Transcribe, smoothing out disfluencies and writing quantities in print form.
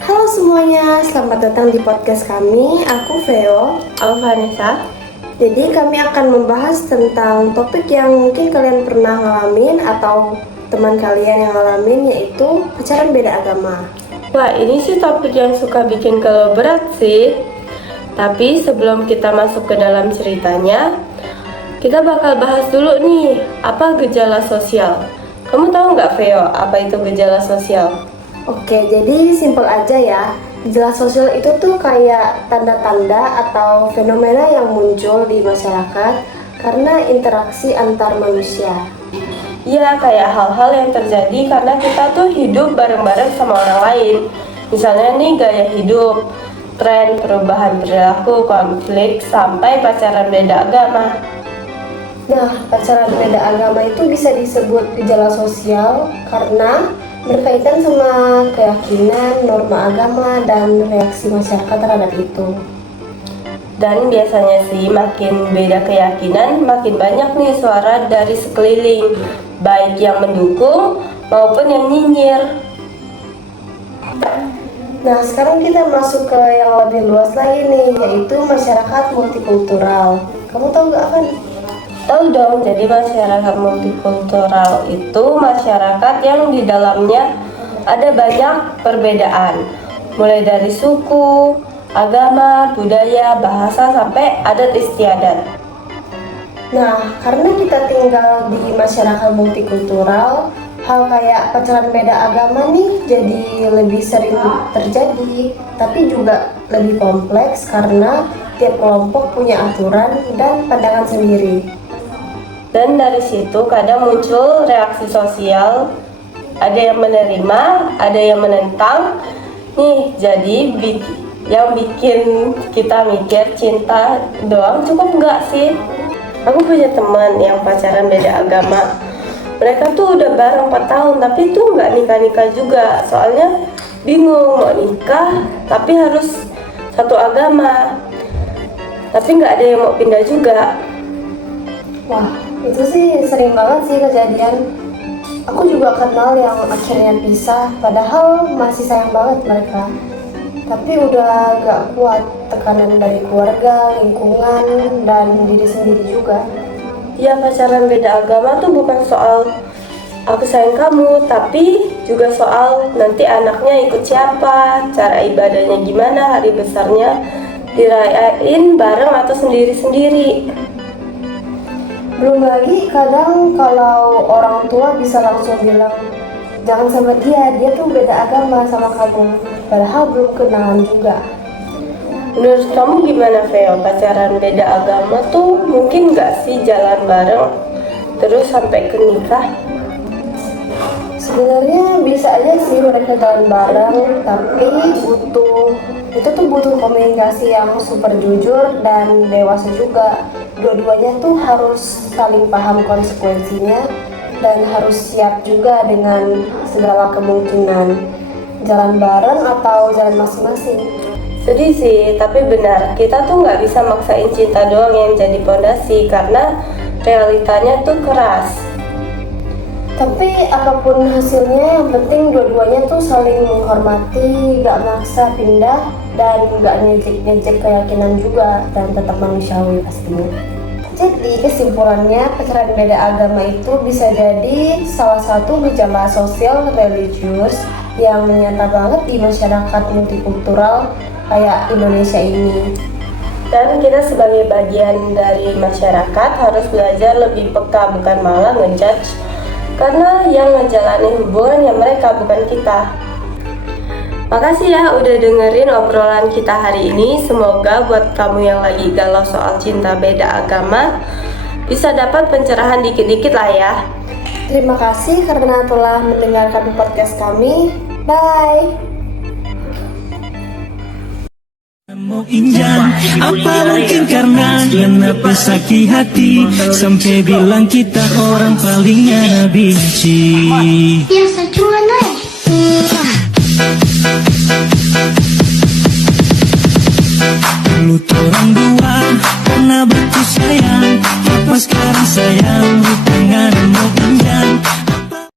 Halo semuanya, selamat datang di podcast kami. Aku Veo. Aku Vanessa. Jadi kami akan membahas tentang topik yang mungkin kalian pernah ngalamin atau teman kalian yang ngalamin, yaitu pacaran beda agama. Wah, ini sih topik yang suka bikin galau berat sih. Tapi sebelum kita masuk ke dalam ceritanya, kita bakal bahas dulu nih, apa gejala sosial. Kamu tahu nggak, Veo, apa itu gejala sosial? Oke, jadi simpel aja ya. Gejala sosial itu tuh kayak tanda-tanda atau fenomena yang muncul di masyarakat karena interaksi antar manusia. Ya, kayak hal-hal yang terjadi karena kita tuh hidup bareng-bareng sama orang lain. Misalnya nih gaya hidup, tren, perubahan perilaku, konflik, sampai pacaran beda agama. Nah, pacaran beda agama itu bisa disebut gejala sosial karena berkaitan sama keyakinan, norma agama, dan reaksi masyarakat terhadap itu. Dan biasanya sih makin beda keyakinan, makin banyak nih suara dari sekeliling, baik yang mendukung maupun yang nyinyir. Nah, sekarang kita masuk ke yang lebih luas lagi nih, yaitu masyarakat multikultural. Kamu tahu nggak apa nih? Tahu dong, jadi masyarakat multikultural itu masyarakat yang di dalamnya ada banyak perbedaan, mulai dari suku, agama, budaya, bahasa, sampai adat istiadat. Nah, karena kita tinggal di masyarakat multikultural, hal kayak pacaran beda agama nih jadi lebih sering terjadi, tapi juga lebih kompleks karena tiap kelompok punya aturan dan pandangan sendiri. Dan dari situ kadang muncul reaksi sosial, ada yang menerima, ada yang menentang. Nih, jadi yang bikin kita mikir, cinta doang cukup nggak sih? Aku punya teman yang pacaran beda agama. Mereka tuh udah bareng 4 tahun, tapi tuh nggak nikah-nikah juga. Soalnya bingung mau nikah, tapi harus satu agama. Tapi nggak ada yang mau pindah juga. Wah, itu sih sering banget sih kejadian. Aku juga kenal yang akhirnya pisah, padahal masih sayang banget mereka. Tapi udah gak kuat tekanan dari keluarga, lingkungan, dan diri sendiri juga. Ya, pacaran beda agama tuh bukan soal aku sayang kamu, tapi juga soal nanti anaknya ikut siapa, cara ibadahnya gimana, hari besarnya dirayain bareng atau sendiri-sendiri. Belum lagi kadang kalau orang tua bisa langsung bilang, jangan sama dia tuh beda agama sama kamu, padahal belum kenalan juga. Menurut kamu gimana, Veo? Pacaran beda agama tuh mungkin gak sih jalan bareng terus sampai ke nikah? Sebenarnya bisa aja sih mereka jalan bareng, tapi butuh komunikasi yang super jujur dan dewasa juga. Dua-duanya tuh harus saling paham konsekuensinya dan harus siap juga dengan segala kemungkinan jalan bareng atau jalan masing-masing. Sedih sih, tapi benar, kita tuh nggak bisa maksain cinta doang yang jadi pondasi karena realitanya tuh keras. Tapi apapun hasilnya, yang penting dua-duanya tuh saling menghormati, gak maksa pindah, dan gak ngejek-ngejek keyakinan juga, dan tetap manusiawi pastinya. Jadi kesimpulannya, pacaran beda agama itu bisa jadi salah satu gejala sosial religius yang nyata banget di masyarakat multikultural kayak Indonesia ini. Dan kita sebagai bagian dari masyarakat harus belajar lebih peka, bukan malah ngejudge, karena yang ngejalanin hubungan ya mereka, bukan kita. Makasih ya udah dengerin obrolan kita hari ini. Semoga buat kamu yang lagi galau soal cinta beda agama bisa dapat pencerahan dikit-dikit lah ya. Terima kasih karena telah mendengarkan podcast kami. Bye. Mau injak, apa mungkin karena kenapa sakit hati sampai bilang kita orang palingnya benci. Biasa cuan